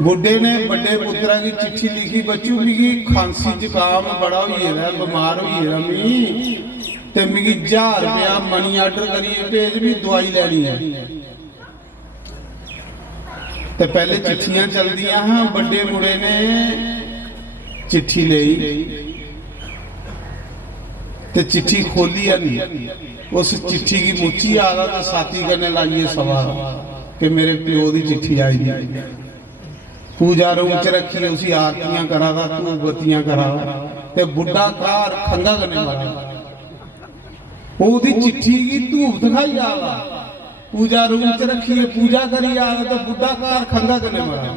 बुढ़े ने बड़े पुत्रा की चिट्ठी लिखी, बच्चू मिगी खांसी जुकाम बड़ा हुई है, बीमार हुई है मी, ते मिगी 1000 रुपया मनी आर्डर करिए भेज, भी दवाई लैनी है। ते पहले चिट्ठियां चलदियां हाँ, बड़े मुड़े ने चिट्ठी ली ते चिट्ठी खोली नहीं, उस चिट्ठी की मुच्ची आदा तो साथी करने लाइए सवार कि मेरे प्यो की चिट्ठी आई है। पूजा रूम च रखी, उसी आरतियां करा दा, धूप बत्तियां करा दा, ते बुढ़ा कार खंगा करने मारा, ओदी चिट्ठी की धूप दिखाई आ रहा, पूजा रूम च रखी है, पूजा करी आ रहा, तो बुढ़ा कार खंगा करने मारा।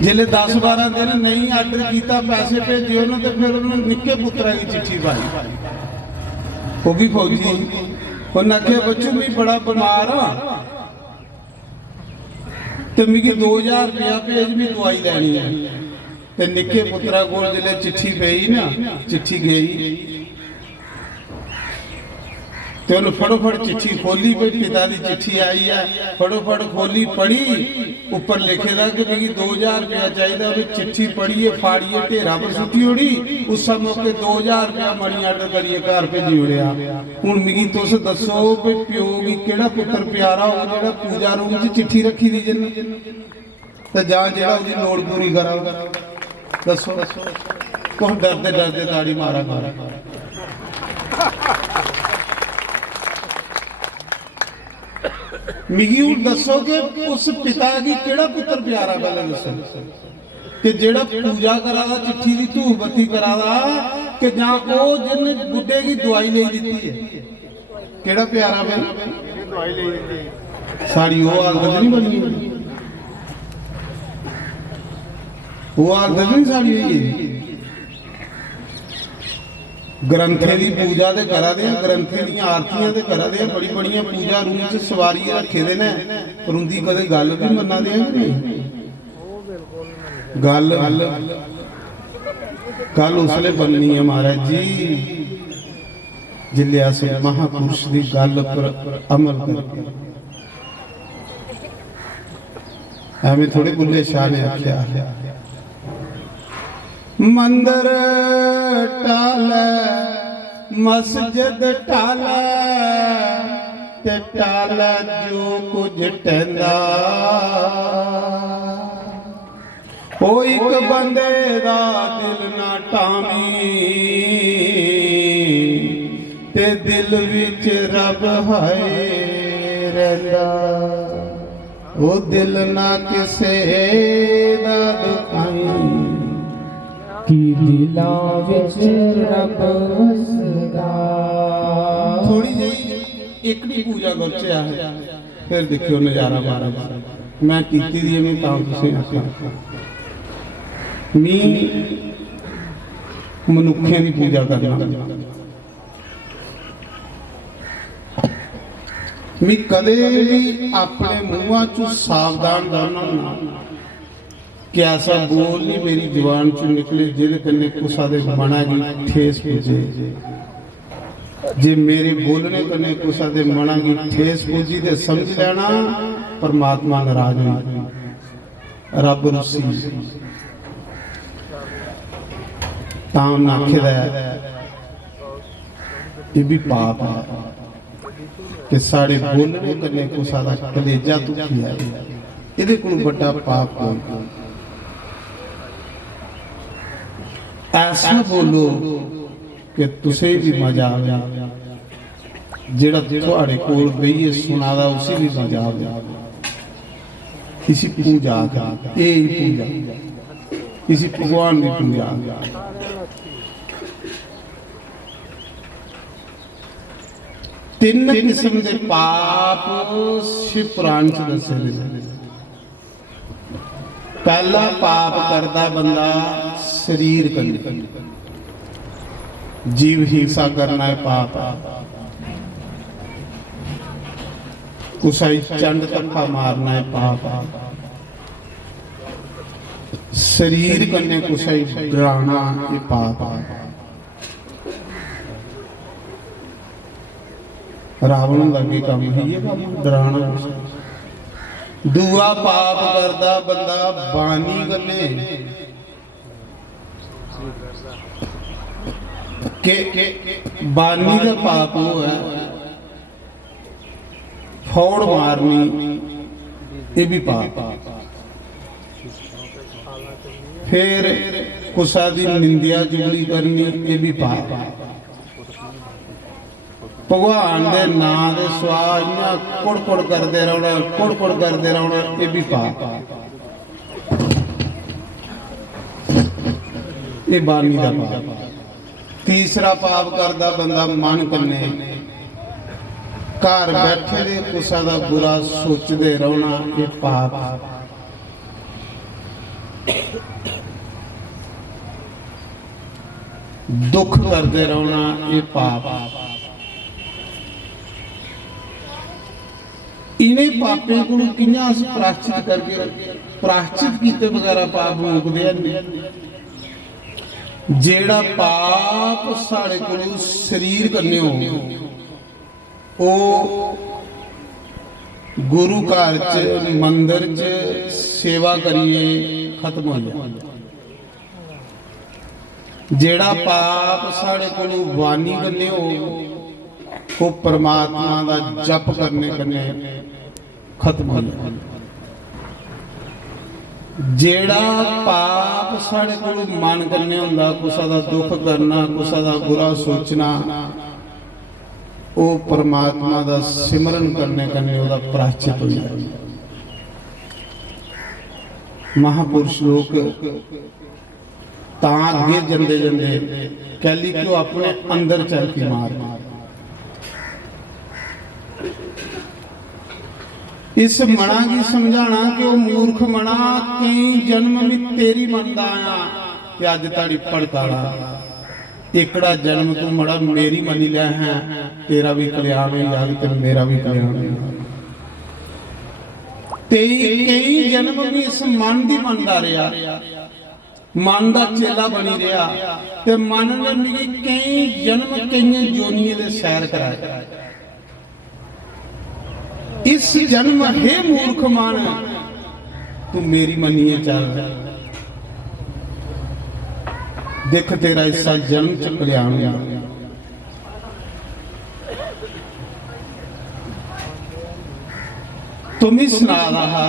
जिले 10-12 दिन नहीं आर्डर किया, पैसे भेजे उन्होंने, तो फिर उन्होंने निक्के पुत्रा की चिट्ठी पाई, होगी फौजी, उन्हें आख्या बच्चों मैं बड़ा बीमार हाँ, तो मिगी 2000 रुपया भेज, भी दवाई लैनी है। ते निक्के पुत्रा कोल जिले चिट्ठी पई ना, चिट्ठी गई ते उन्हें फटोफट चिट्ठी खोली, भाई पिता की चिट्ठी आई है, फटोफट खोली पढ़ी, ऊपर लिखे था कि मिगी 2000 रुपया चाहिए, चिट्ठी पढ़िए फाड़िए ढेरा पर सुटी उड़ी, उस मौके 2000 रुपया मनी आर्डर करिए घर भेजी उड़िया। हुण मिगी तुस दसो भी प्यो की केड़ा पुत्र प्यारा हो जेड़ा पूजा रूम च चिट्ठी रखी दी जिन, ते जां जेड़ा उसदी लोड़ पूरी करा, दसो कुछ डरदे डरदे ताड़ी मारा मारा। मिगी हूँ दसो कि उस पिता की केड़ा पुत्र प्यारा, पहले दसो कि जेड़ा पूजा करा दा, चिट्ठी की धूप बत्ती करा दा, कि जां ओ जिन बुड्ढे की दवाई ले दी है, केड़ा प्यारा पहले दवाई ले दी। साड़ी वो आदत नहीं बनी, वो आदत नहीं साड़ी है। ग्रंथे की पूजा तो करा दे, ग्रंथे दी आरतियां तो करा दे, बड़ी बड़िया पूजा रूम च सवारी रखे दे ने, पर उनकी कदे गल भी मन्ना दे गल गल उसले बननी है महाराज जी, जिले अस महापुरुष की गल पर अमल करके। एवं थोड़े बुल्ले शाह ने आख्या मंदिर टाले मस्जिद टाले, ते टाले जो कुछ टहंदा, ओ एक बंदे दा दिल ना टामी, ते दिल विच रब है रहिंदा, ओ दिल ना किसे दा दुखाई, कि दिला विच रब वसदा। थोड़ी जी एकड़ी पूजा करचे है, फिर देखियो नजारा बारा मैं कीती दी मैं तां तुसीं आखिया मी मनुखे की पूजा करना, मैं कदे भी अपने मुंहां चों सावधान रहना कि ऐसा बोल नहीं मेरी जुबान चो निकले जिहदे कन्नै कुसा दे मना की ठेस पुजे, जे मेरे बोलने कन्नै कुसा दे मना की ठेस पुजी ते समझ लेना परमात्मा नाराज होई, रब रुसी। तां आखिदा ये भी पाप है कि साढ़े बोलने कन्नै कुसा दा कलेजा दुखी है, इहदे कोल बड़ा पाप कोई। ऐसा बोलो कि तुसे भी मजा आ गया, जेड़ा तुहाडे कोल बहिए सुनादा उसी भी मजा आ गया। किसी पूजा का ये पूजा, किसी भगवान की पूजा, तीन किस्म के पाप शिव पुराण च दसे ने। पहला पाप करता बंदा शरीर कन्नै, जीव हिंसा करना है पाप, कुसाई चंड धक्का मारना है पाप, शरीर कन्नै कुसाई डराना ये पाप। रावण का भी काम है ये काम, डराना। दूआ पाप करदा बंदा बानी गल्ले के बानी का पाप वो है फौड़ मारनी, ये भी पाप। फिर कुसा दी निंदिया चुगली करनी, ये भी पाप। भगवान दे नां दे स्वाद इयां कुड़ करदे रहना, कुड़ करदे रहना, ये भी पाप। ये बानी का पाप। तीसरा पाप करदा बंदा मन कन्ने घर बैठे दे कुसा दा बुरा सोचदे रहना, ये पाप। दुख करदे रहना, ये पाप। इन्हें पापे को कियां अस प्राश्चित करके प्राश्चित कीते बगैर पाप मुकदे नहीं। जेड़ा पाप साढ़े को शरीर करने हो गुरु घर च मंदिर च सेवा करिए खत्म हो जाए। जेड़ा पाप साढ़े को वाणी करने हो परमात्मा का जप करने कन्ने खत्म हो जाए। जेड़ा पाप साढ़े को मन करने हुंदा, कुसा दा दुख करना, कुसा दा बुरा सोचना, वो परमात्मा दा सिमरन करने कन्ने ओदा प्रायश्चित हो जाए। महापुरुष लोग तां अगे जंदे जंदे कहली कि अपने अंदर चल के मार। इस मना की समझाना कि वो मूर्ख मना कई जन्म में तेरी मनदा आया कि अज ताड़ी भड़काला एकड़ा जन्म तू मड़ा मेरी मनी लिया है, तेरा भी कल्याण हो जाए तेरा मेरा भी कल्याण हो जाए। कई जन्म में इस मन की मनदा रहा, मन का चेला बनी रहा, ते मन ने मेरी कई जन्म कई जोनिए दे सैर कराया। इस जन्म हे मूर्ख मान तू मेरी मनिए चल, देख तेरा इसा जन्म च कल्याण हो। तुम ही सुना रहा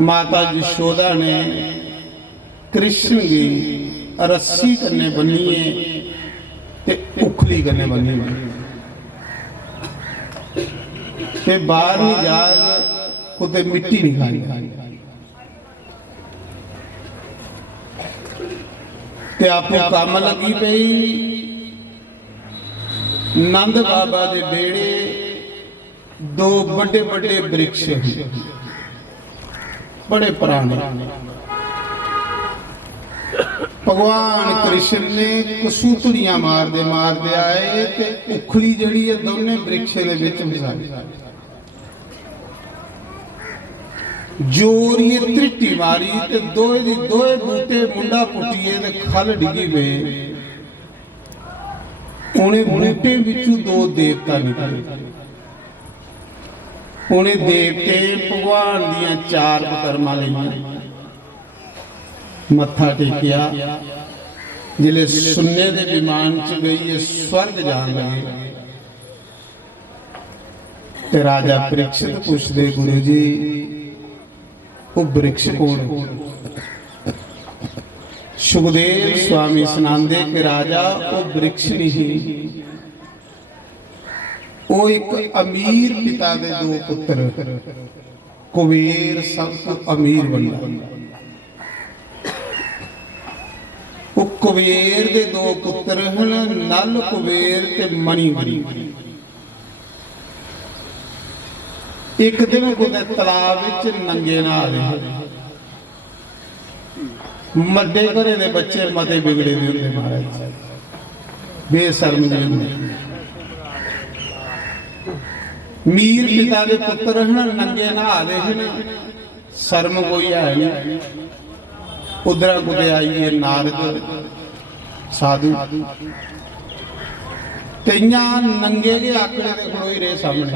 माता यशोदा ने कृष्ण की रस्सी कन्ने बनिए ते उखली कन्ने बनिए ते बाहर नहीं जा कुते मिट्टी नहीं खाई ते आपको काम लगी पई। नंद बाबा दे बेड़े दो बड़े बड़े वृक्ष बड़े पुराने, भगवान कृष्ण ने कसूतड़ियां मारदे मारदे आए ते उखली जड़ी है दोने वृक्ष दे विच फसाई। जोर ये त्रिटी मारी ते दोए बूटे मुंडा पुटिए ते खल डिगी वे। उन्हें बूटे विचों दो देवता निकले। उन्हें देवते भगवान दियां चार पकरमा लईयां, मत्था टेकिया, जिले सुन्ने दे विमान च गई स्वर्ग जान लगे। ते राजा परीक्षित पूछदे गुरु जी वो वृक्ष कौन? सुखदेव स्वामी सुनांदे कि राजा वो वृक्ष नहीं, वो एक अमीर पिता दे दो पुत्र, कुबेर सब तो अमीर बना। वो कुबेर दे दो पुत्र हैं, नल कुबेर ते मणिगिरी। एक दिन कुछ तलाब विच नंगे नहा रहे, मड्डे घरे दे बच्चे मते बिगड़े दे होंदे महाराज, बेशर्म दे होंदे। मीर पिता दे पुत्र हैं, नंगे नहा रहे हैं, शर्म कोई है नहीं। उधर कुछ आई है नारद साधु, कईयां नंगे के आकड़े दे खड़ोई रहे सामने,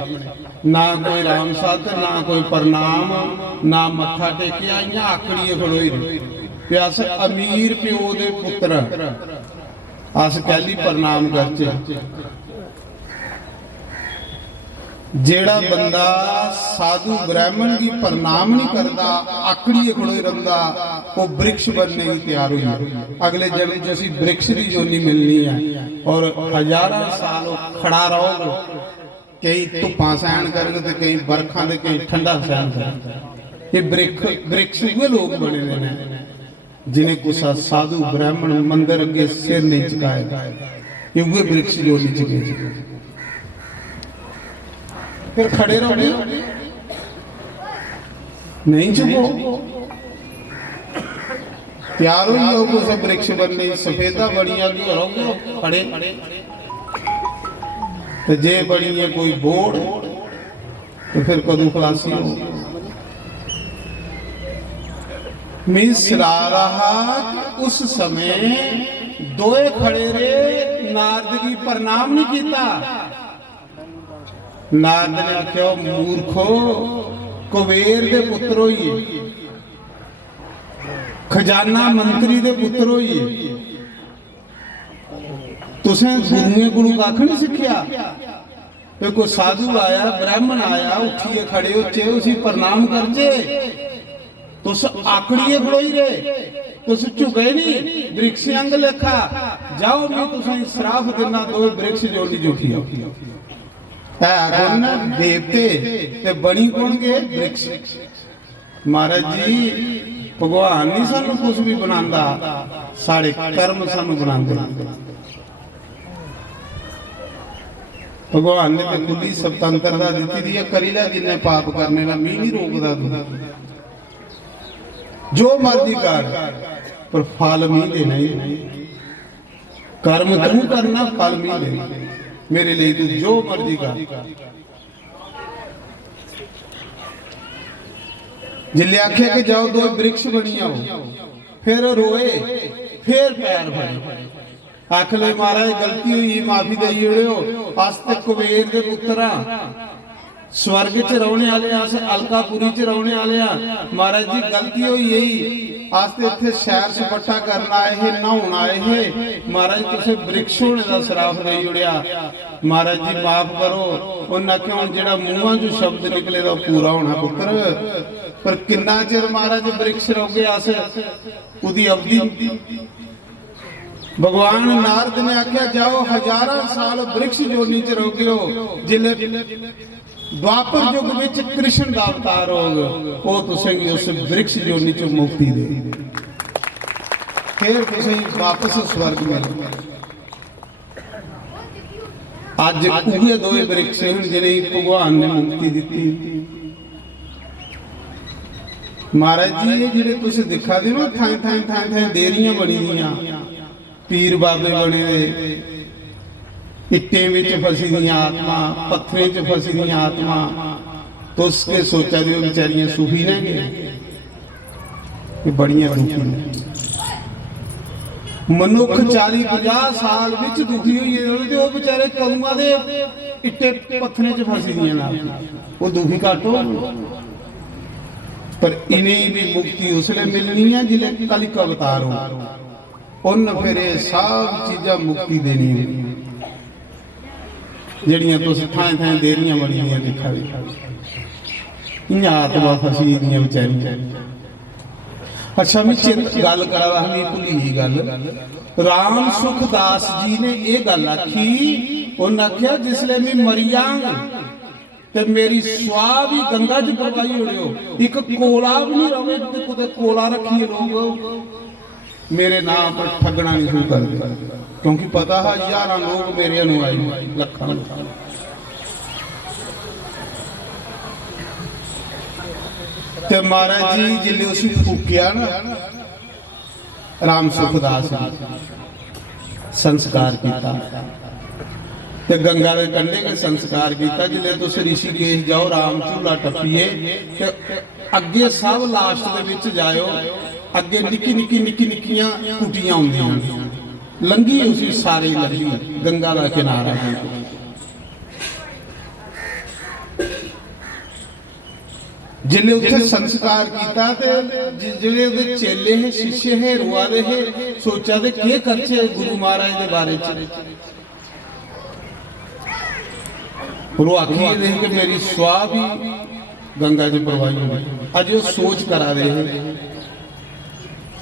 ना कोई राम सत ना कोई प्रणाम ना मत्था टेकिया, इयां आकड़िए खड़ोई रहे। अस अमीर प्यो दे पुत्र अस कहली प्रणाम करचे। जेड़ा बंदा साधु ब्राह्मण की प्रणाम नहीं करता, आकड़िए खड़ोई रहा, वो वृक्ष बनने की तैयार हुई। अगले जन्म च असीं वृक्ष की जोनी मिलनी है और हजारों साल खड़ा रहोगे। कई धुप्पां सहन करन ते कई बरखां ते कई ठंडा सहन करन। ये वृक्ष हुए लोग बने ने जिन्हें कुछ साधु ब्राह्मण मंदिर अगे सिर नहीं झुकाएगा। ये हुए वृक्ष जो नहीं झुके, फिर खड़े रहो नहीं झुको। प्यारो ही लोगों से वृक्ष बनने सफेदा बड़िया क्यों रहोगे खड़े। तो जे बड़ी है कोई बोर्ड तो फिर कदू खलासी हो। मिसरा रहा उस समय दोए खड़े रे, नारद की प्रणाम नहीं किया। नारद ने आख्या मूर्खो, कुबेर दे पुत्र होइए, खजाना मंत्री दे पुत्र होइए, तुसें गुरुए गुरु कख नहीं सिखिया। कोई साधु आया ब्राह्मण आया उठिए खड़े उच्चे उसी प्रणाम करजे, तुस आकड़िए खड़ोई रहे, तुस झुके नहीं वृक्ष अंग लेखा। जाओ मैं तुसें श्राप देना, दो वृक्ष जोड़ी जुठी देवते ते बनी कौन गए वृक्ष। महाराज जी भगवान नहीं सानू कुछ भी बनांदा, साढ़े कर्म सानू बनांदे। भगवान ने तो खुली स्वतंत्रता दी दी है, करी ला जिन्ने पाप करने ना, मी नहीं रोकदा तू जो मर्जी कर, पर फल मी देना ही। कर्म तू करना, फल मी देना। मेरे लिए तू जो मर्जी कर। जिले आखे कि जाओ दो वृक्ष बनी आओ, फिर रोए, फिर पैर भरे। आख ले महाराज गलती हुई, माफी दई हो। अस तक कुबेर के पुत्रा स्वर्ग च रहने वाले, अस अलकापुरी च रहने वाले। महाराज जी गलती हुई यही, अस तो इत्थे सैर सपट्टा करना आए है, नहाउण आए है। महाराज तुसे वृक्ष होने का श्राप दई उड़िया, महाराज जी माफ करो। उन्हें आख्या हुण जिहड़ा मूहां चों शब्द निकले दा पूरा होना पुत्र। पर किन्ना चिर महाराज वृक्ष रहोगे अस, उहदी अवधि। भगवान नारद ने आख्या जाओ हजारों साल वृक्ष जोनी च रहोगे हो। जिले द्वापर युग विच कृष्ण दा अवतार होगा, वो तुसें उस वृक्ष जोनी चो मुक्ति दे, फिर तुसें वापस स्वर्ग मिले। अज उहे दो वृक्ष जिन्हें भगवान ने मुक्ति दी। महाराज जी ये जिहड़े तुसीं दिखा दे ना, थां थां थां थां देरियां बनी दियां, पीर बाबे बने, इट्टे विच फसी दी आत्मा, पत्थरे च फसी दी आत्मा, तो उसके सोचा दे बेचारियां सुखी ने गए, बड़ियां दुखी ने। मनुख 40-50 साल विच दुखी हुई है, वो बेचारे कौमां दे इट्टे पत्थरे च फसी दियां, वो दुखी घट हो। पर इन्हें भी मुक्ति उसले मिलनी है जिले कलिक अवतार हो। उन फिर सब चीज़ां मुक्ति देनी है जड़ियां तुस थां थां देरियां बड़ियां लिखा इयां आत्मा फसी दियां बेचारियां। अच्छा मैं चित गल करा ही भुली गल, राम सुखदास जी ने यह गल आखी। उन्हें आख्या जिसले मैं मरी जांगा ते मेरी स्वाह भी गंगा च पवाई उड़ियो, एक कोला भी नहीं रहे कुते कोला रखिए लोग मेरे नाम पर ठगना नहीं शुरू कर दिया, क्योंकि पता है 11 लोग मेरे अनुयायी लखा। ते महाराज जी जिले उसी फूकिया ना, राम सुखदास संस्कार किया ते गंगा के कंढे के संस्कार किया। जिले तुस ऋषिकेश जाओ, राम झूला टप्पीए ते अगे सब लास्ट दे विच जाओ, अगे निक्की निक्की निक्की निक्कियां कुटियां होंदियां, लंघी उसी सारी लंघी गंगा का किनारा है। जिले उत्थे संस्कार किया जिले चेले है शिष्य है रुआ रहे सोचा दे के करचे गुरु महाराज के बारे रुआखी देख के मेरी स्वाह भी गंगा जी प्रवाही हुई। अज वो सोच करा रहे हैं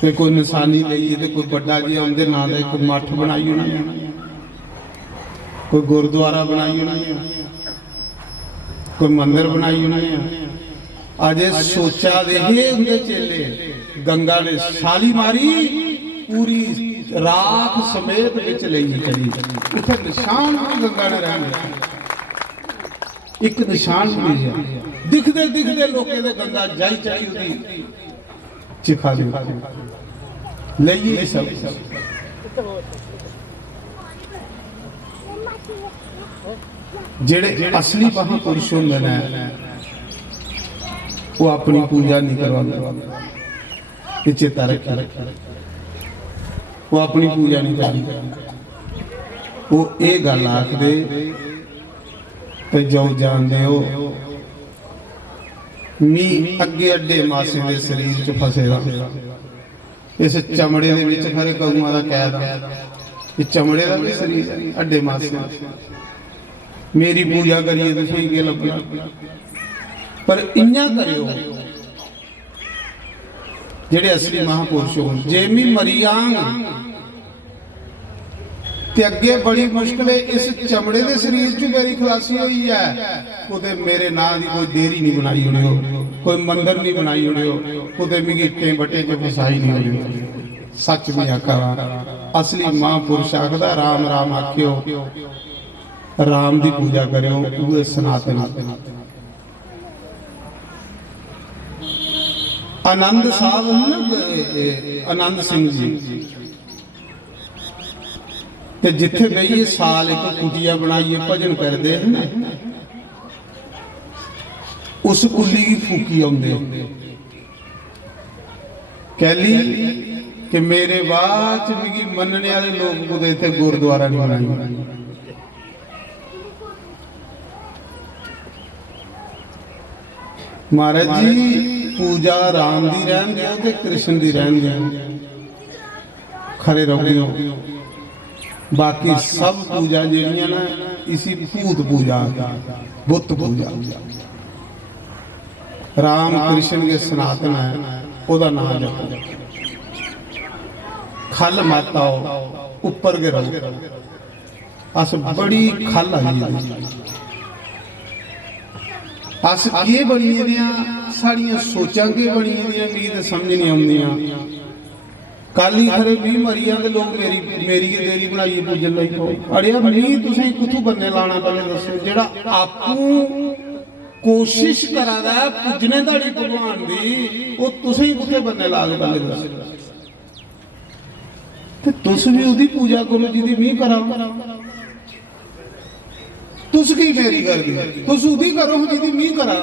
कि कोई निशानी लईए तो कोई बड़ा जी आंदे ना दे कोई मठ बनाई होना कोई गुरुद्वारा बनाई होना कोई मंदिर बनाई होना। अज सोचा दे उनके चेले गंगा ने छाली मारी पूरी राख समेत विच लई चली उसे निशान भी गंगा ने रहने एक निशान भी दिखते दिखते लोगों ने गंगा जाई चढ़ी उदी चिखा दी लईए सब जेड़े असली महापुरुष होंदे ने वो अपनी पूजा नहीं करवाते चेता रखे वो अपनी पूजा नहीं करते वो ये गल आखदे जो जानते हो मी अगे अड्डे मासे के शरीर च फसेगा इस चमड़े दे विच खरे कदूं दा कैद ये चमड़े का भी शरीर अड्डे मासे मेरी पूजा करिए तो सही के लगना पर इन्ना करियो जेड़े असली महापुरुष हो जे मी मरियांग ते अगे बड़ी मुश्किल है इस चमड़े के शरीर च मेरी खलासी हुई है कुते मेरे नां की कोई डेरी नहीं बनाई होनी हो कोई मंदिर नहीं बनाई होनी हो कुते मिगी इट्टे बटे च फसाई नहीं होनी सच में आखा असली महापुरुष आखदा राम राम आख्यो राम की पूजा करो वो सनातन आनंद साहब आनंद सिंह जी ते जिथे बहिए साल एक कुटिया बनाइए भजन करते हैं उस कुली की फूकी आउंदे कहली कि मेरे बाद मिगी मनने वाले लोग कुदे इत्थे गुरुद्वारा नहीं बनाई महाराज जी पूजा राम दी रहन दिया ते कृष्ण दी रहन दिया खरे रहो बाकी सब पूजा जेड़ियां ना इसी भूत पूजा बुत पूजा राम कृष्ण के सनातन है ओदा नाम जपो खल माता ऊपर के रहो अस बड़ी खल आई अस ये बनी दियां साड़ियां सोचां के बनी दियां भी तो समझ नहीं आउंदियां कल ही खरे 20 मरियां दे लोग मेरी के देरी बनाइए पूजन लई को अड़िया नहीं तुसें कुथू बन्ने लाना पहले दसो जेड़ा आपू कोशिश करा रहा है पूजने दाड़ी भगवान दी वो तुसें कुथे बन्ने ला के पहले दसो ते तुस भी उदी पूजा करो जिदी मैं करा तुस की मेरी कर दी तुस उदी करो जिदी मैं करा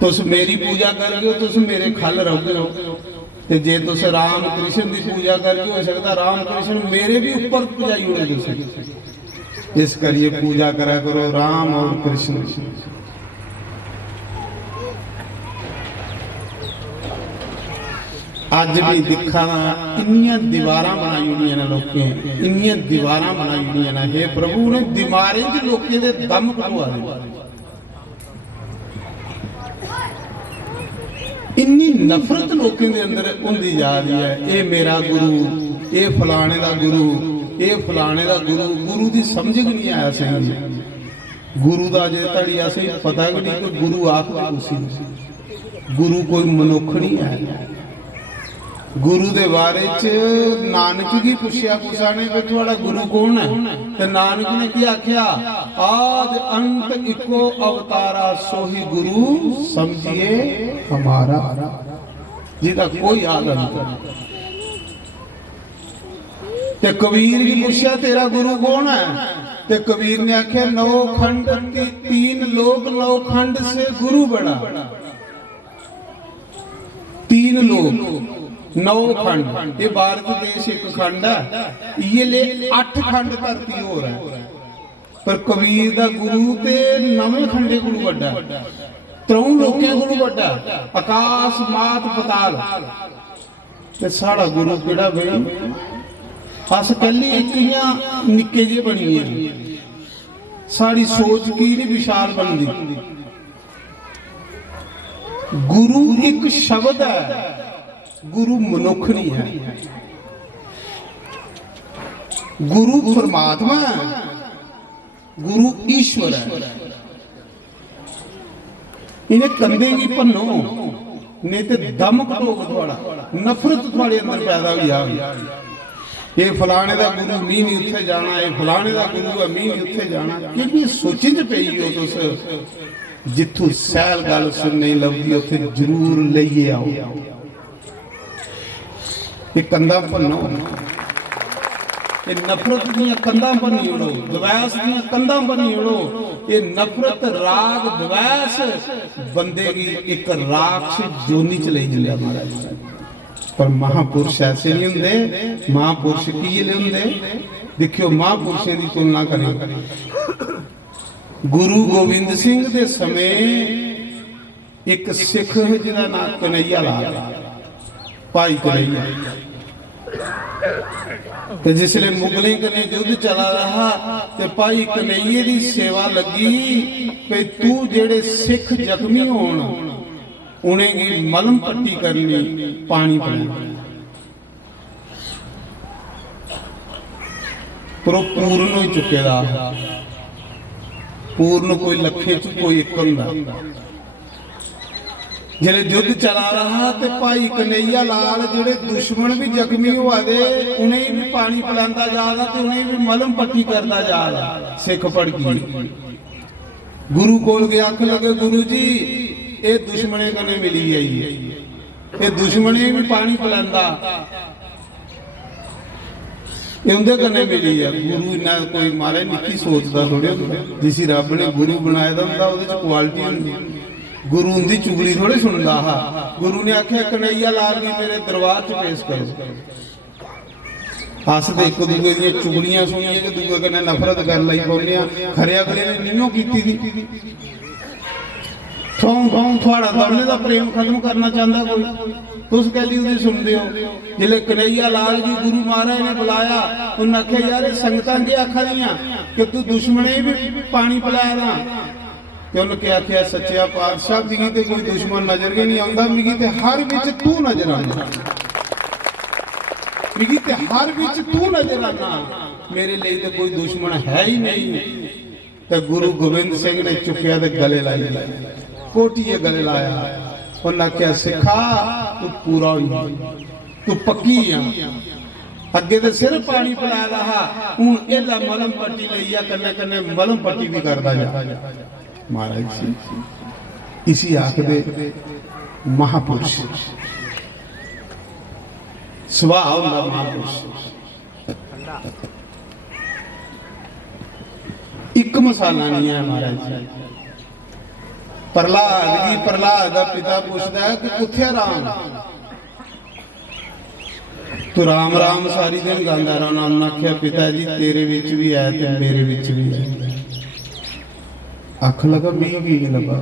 तुस मेरी पूजा करगे तुस मेरे खल रहोगे जे तुस राम कृष्ण की पूजा करके हो सकता राम कृष्ण मेरे भी ऊपर पुजाई होने तुस इस करिए पूजा करा करो राम और कृष्ण अज भी दिखा इन्नियां दीवार बनाई हुई ने लोकें इन्नियां दीवार बनाई हुई ने हे प्रभु ने दीवारें च लोकें दे दम कटवा दे इन्नी नफरत लोगों के अंदर होंदी जा रही है ये मेरा गुरु ये फलाने का गुरु ये फलाने का गुरु गुरु की समझ नहीं आया सही गुरु का अजे तड़ी असें पता भी नहीं कोई गुरु आखदा गुरु कोई मनुख नहीं है गुरु के बारे च नानक जी पूछया कुसा ने कि तुम्हारा गुरु कौन है तो नानक ने क्या आख्या आद अंत इको अवतारा सोही गुरु समझिए हमारा जिसका कोई आद अंत ते कबीर की पूछया तेरा गुरु कौन है ते कबीर ने आख्या 9 खंड 3 लोक 9 खंड से गुरु बड़ा तीन लोक 9 खंड, ये भारत देश एक खंड है, ये ले 8 खंड धरती हो रहा है, पर कबीर दा गुरु ते 9वें खंडे कोलू वड्डा, 3 लोकें कोलू वड्डा, आकाश मात पताल। ते साड़ा गुरु केड़ा बई, अस कल्ली इक्कियां निक्के जे बनीए, साड़ी सोच की नहीं विशाल बनदी। गुरु एक शब्द है, गुरु मनुख नहीं है। गुरु परमात्मा है, गुरु ईश्वर है। इन्हें कंधे की भन्नो नहीं तो दम घटोग थोड़ा, नफरत थोड़े अंदर पैदा हुई आ गई। ये फलाने का गुरु मी नहीं उत्थे जाना, ये फलाने का गुरु है मी नहीं उत्थे जाना। कि सोची च पई हो तुस, जिथों सैल गल सुन नहीं लभदी उत्थे जरूर लेइए आओ। ये कंधा भन्नो, ये नफरत दियां कंधा भन्नी उड़ो, द्वैस दियां कंधा भन्नी उड़ो। ये नफरत राग द्वैस बंदे की एक राक्षस जोनी च ले जलिया महाराज। पर महापुरुष ऐसे नहीं होंगे। महापुरुष की होंगे, देखियो महापुरुषों की तुलना करें। गुरु गोबिंद सिंह के समय एक सिख जिहदा नाम कन्हैया लाल, भाई कन्हैया, तो जिसले मुगलों कने युद्ध चला रहा तो भाई कन्हैये की सेवा लगी कि तू जेड़े सिख जख्मी होण उन्हें की मलम पट्टी करनी, पानी पिलाना। पर पूर्ण हो चुके दा, पूर्ण कोई लखे च कोई एक हुंदा। जिहड़े युद्ध चला रहा तो भाई कन्हैया लाल जेड़े दुश्मन भी जख्मी हुआ दे उन्हें भी पानी पिलांदा जा रहा तो उन्हें भी मलम पट्टी करता जा रहा। सिख पड़ गई, गुरु कोल गया, आख लगे गुरु जी ये दुश्मने कने मिली आई, ये दुश्मने भी पानी पिलांदा, उनके कने मिली है। गुरु इन्ना कोई मारे निक्की सोचता थोड़े होंदा, जिस रब ने गुरु बनाया होंदा उहदे च क्वालिटी होंदी। गुरु उनकी चुगली थोड़े सुनता। हा गुरु ने आख्या कन्हैया लाल भी मेरे दरबार च पेश करो। अस तो एक दूजे दी चुगलियां सुनिए कि दूजे कन्नै नफरत कर लई पौने, खरे अगले ने नहीं कीती दी। थोड़ा दौड़ने का प्रेम खत्म करना चाहता कोई, तुस कहली उहदी सुनदे हो। जिले कन्हैया लाल जी गुरु महाराज ने बुलाया, उन्हें आख्या यार संगतां के आखा दियां कि तू दुश्मने भी पानी पिलाया ना। ते उन्हें क्या आख्या सच्चा पातशाह मिगी ते कोई दुश्मन नजर के नहीं आंदा, मिगी ते हर विच तू नजर आना, मिगी ते हर विच तू नजर आना, मेरे लिए तो कोई दुश्मन है ही नहीं। तो गुरु गोबिंद सिंह ने चुकिया ते गले लाई, कोटिए गले लाया। उन्हें आख्या सिखा तू पूरा हो, तू पक्की आ। अगे तो सिर पानी पिलाया रहा, हूं एदा मलम पट्टी लई आ, कन्ने कन्ने मलम पट्टी भी करदा जा। महाराज जी इसी आखदे महापुरुष सुभाव हुंदा। महापुरुष एक मसाला नहीं है महाराज जी। प्रहलाद दा पिता पूछदा है कि कुत्थे राम, तो राम राम सारी दिन गांदा रहा। उन्होंने आख्या पिता जी तेरे विच भी है ते मेरे विच भी है। आख लगा मी की नहीं लगा,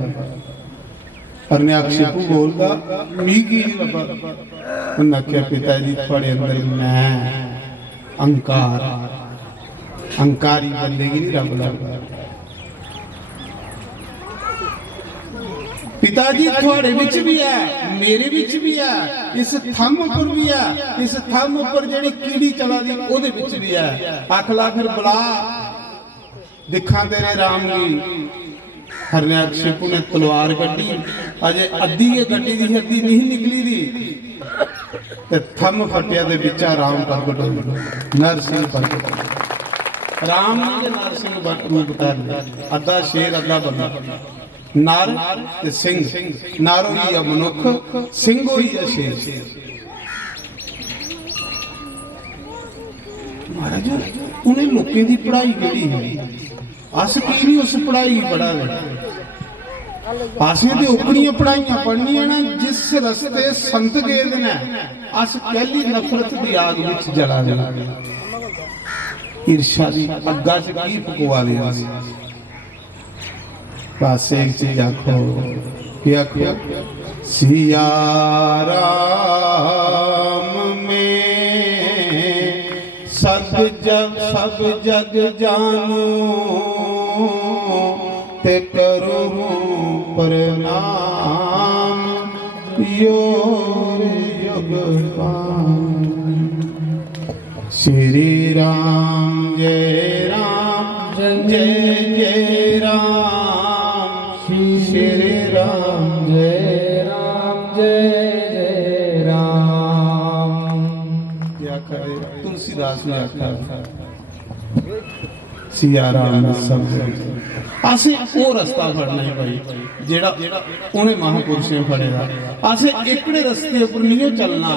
हरण्याक्षेपू बोलता मी की नहीं लगा। उन्हें आख्या पिता जी थोड़े अंदर मैं अहंकार, अहंकारी बंदे की नहीं रब लगता। पिताजी थोड़े विच भी है, मेरे विच भी है, इस थम पर भी है, इस थम पर जेड़ी कीड़ी चला दी ओदे विच भी है। आखला फिर बुला दिखा तेरे राम की। हरण्याक्षेपू ने तलवार कटी, अजे अद्धी ये गड्डी दी हड्डी नहीं निकली दी ते थम फटिया दे विचा राम प्रगट हो, नरसिंह प्रगट। राम ने नरसिंह रूप धार लिया, अद्धा शेर अद्धा बंदा। नार ते सिंह, नारो ही है मनुख, सिंहो ही है शेर। महाराज उन्हें लोगों की पढ़ाई केड़ी है, अस की नहीं उस पढ़ाई पढ़ा रहे। ਅਸੀਂ ਤੇ ਉਪਰੀਆਂ ਪੜਾਈਆਂ ਪੜ੍ਹਨੀਆਂ ਨਾ ਜਿਸ ਰਸਤੇ ਸੰਤ ਗਏ ਨੇ ਅਸ ਪਹਿਲੀ ਨਫ਼ਰਤ ਦੀ ਆਗ ਵਿੱਚ ਜਲਾ ਦੇਣਾ ਈਰਸ਼ਾ ਦੀ ਅੱਗਾ ਚ ਕੀ ਪਕਵਾ ਲਿਆ ਬਸ ਇੱਕ ਚੀਜ਼ ਆਖੋ ਕਿ ਆਖੋ सिया राम में सब जग जानू ते करूँ प्रणाम योर युग श्री राम जय जय राम श्री राम जय राम। क्या करे तुलसीदास ने आखा सिया राम सब असें वो रास्ता फड़ना है भाई जेड़ा उन्हें महापुरुषों ने फड़ेगा असें एकड़े रास्ते पर नहीं चलना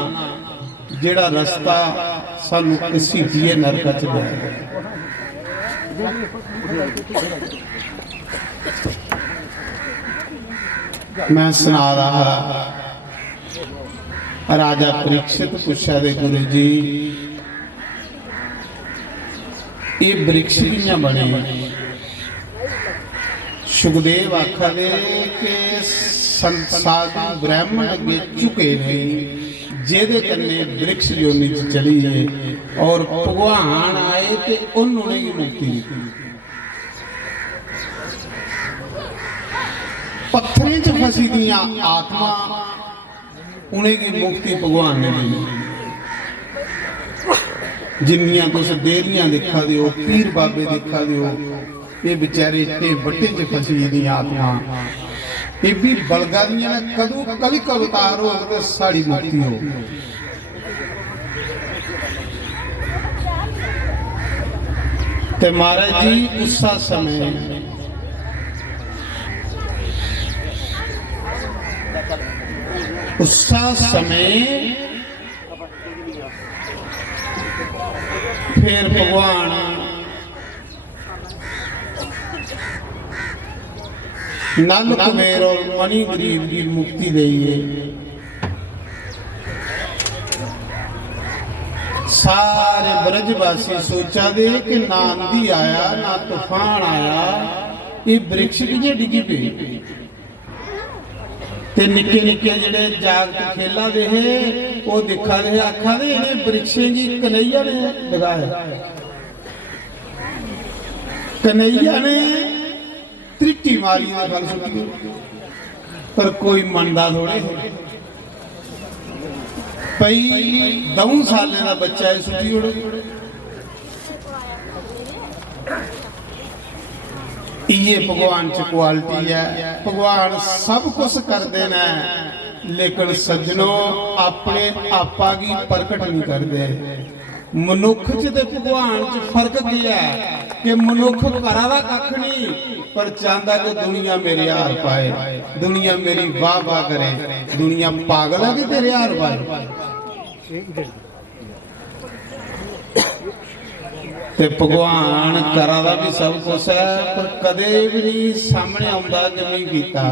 जेड़ा रास्ता सानू घसीटिए नरक च ले मैं सुना रहा राजा परीक्षित पूछा दे गुरु जी ये वृक्ष कियां बने सुखदेव आखा दे के संसार ब्राह्मण अगे झुके ने जेदे कन्ने वृक्ष योनि च चली है और भगवान आए ते उन्होंने ही मुक्ति दी पत्थरें च फसी दियां आत्मा उन्हें की मुक्ति भगवान ने दी जिन्नियां तुस देरियां दिखा दियो पीर बाबे दिखा दियो ये बेचारे इतने बट्टे च फसी दी आत्मा ये भी बलगा दियां ने कदू कली अवतार हो ते साड़ी मुक्ति हो ते महाराज जी उस समय उसा समय फिर भगवान नल कुबेर और मणि गरीब की मुक्ति देइए सारे ब्रजवासी सोचा दे कि ना आंधी आया ना तूफान आया ये वृक्ष किए डिगी पे ते निक्के निक्के जेडे जागत खेला दे वो दिखा दे आखा दे इन्हें वृक्षें की कन्हैया ने लगाया कन्हैया ने त्रिटी मारी गल सुनी पर कोई मनदा थोड़े पई 2 साल का बच्चा है सुधी उड़ ये भगवान च क्वालिटी है भगवान सब कुछ कर देना लेकिन सज्जनों अपने आपा की प्रकट नहीं करते मनुख च ते भगवान च फर्क क्या है कि मनुख करा कख नहीं पर चाहता कि दुनिया मेरे हार पाए दुनिया मेरी वाह वाह करे दुनिया पागल है कि तेरे हार पाए ते भगवान करा भी सब कुछ है पर कदे भी नहीं सामने आउंदा कि नहीं कीता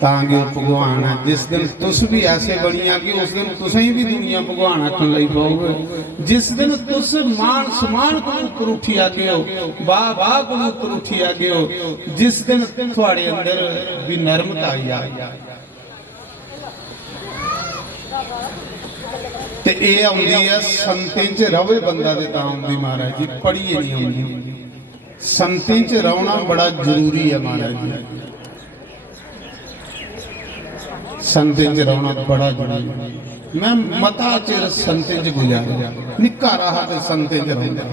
तांगे भगवान है जिस दिन तुस भी ऐसे बनिया कि उस दिन तुसें भी दुनिया भगवान आखन लई पाओगे जिस दिन तुस मान सम्मान को ऊपर उठी आगे हो वाह वाह को ऊपर उठी आगे हो जिस दिन थोड़े अंदर भी नर्मता आई आ ते ए आउंदी है संतें च रवे बंदा दे तां आउंदी महाराज जी पढ़िए नहीं आउंदी संतें च रहना बड़ा जरूरी है महाराज जी संतें च रहना बड़ा जरूरी मैं मता चिर संतें च गुजारिया निक्का रहा ते संतें च रहंदा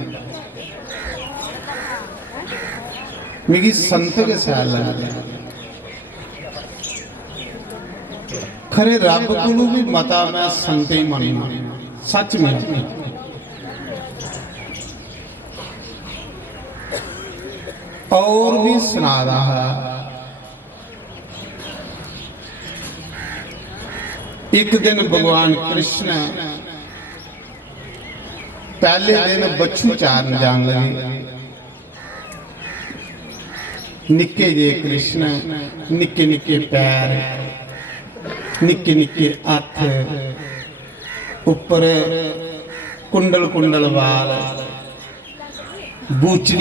मिगी संत के सैल लगदे खरे रब कोलू भी मता मैं संते ही मनना सच में और भी सुना रहा एक दिन भगवान कृष्ण पहले दिन बच्चू चारन जान लगे निक्के जे कृष्ण, निक्के निक्के पैर, निक्के निक्के हथ, उपर कुंडल कुंडल वाल, बूचड़ी